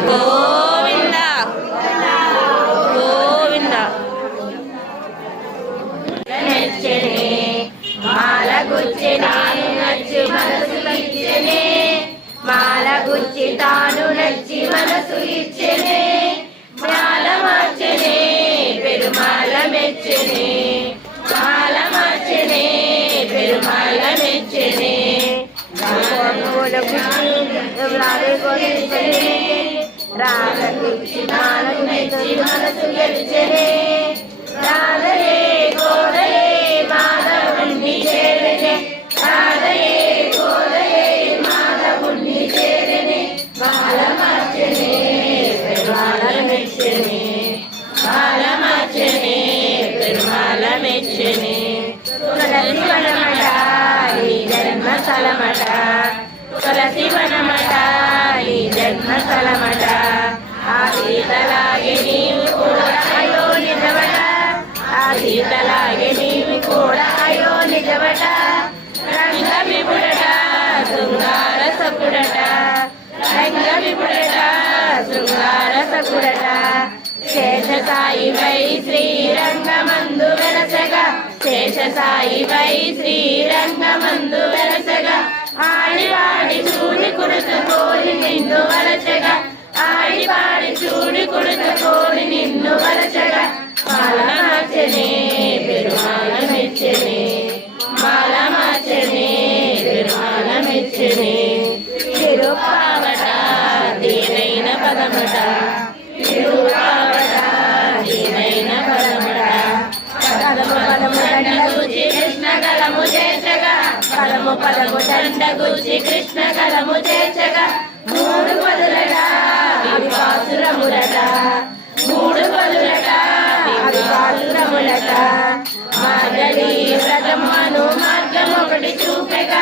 గోవింద గోవింద నచ్చనే మాల గుచ్చి తాను నచ్చి మనసు ఇచ్చనే మాల గుచ్చి తాను నచ్చి మనసు ఇచ్చనే మాల మార్చనే పెరుమాల మెచ్చనే మాల మార్చనే పెరుమాల మెచ్చనే రాధ గుచ్చి మాలకు మెచ్చి మనసు గెలిచనే రాధయే గోదయే మాధవుణ్ణి చేరనే రాధయే గోదయే మాధవుణ్ణి చేరనే మాల మార్చనే పెరుమాల మెచ్చనే మాల మార్చనే పెరుమాల మెచ్చనే తులసి వనమట ఈ జన్మ స్థలమట తులసి వనమట ఈ జన్మ స్థలమట ఆ సీతలాగే నీవు కూడా అయో నిజమట ఆ సీతలాగే నీవు కూడా అయో నిజమట రంగ విపుడట శృంగార సకుడట రంగ విపుడట శృంగార సకుడట శేషసాయి వై శ్రీరంగమందు వెలసగా శేషసాయి వై శ్రీరంగమందు వెలసగా ఆడివాడి చూడి కుడుతు కోరి నిన్ను వలచగా ఆడివాడి చూడి కుడుతు కోరి నిన్ను వలచగా మాల మార్చనే పెరుమాల మెచ్చనే మాల మార్చనే పెరుమాల మెచ్చనే తిరుపావట దీనైన పదమట తిరుపావట దీనైన పదమట పదము పదము దండగుచి కృష్ణ గలము చేర్చగా పదము పదము దండగుచి కృష్ణ గలము చేర్చగా మూడు పదులట అవి పాసురములట మూడు పదులట అవి పాసురములట మార్గడి వ్రతమ్మను మార్గం ఒకటి చూపెగా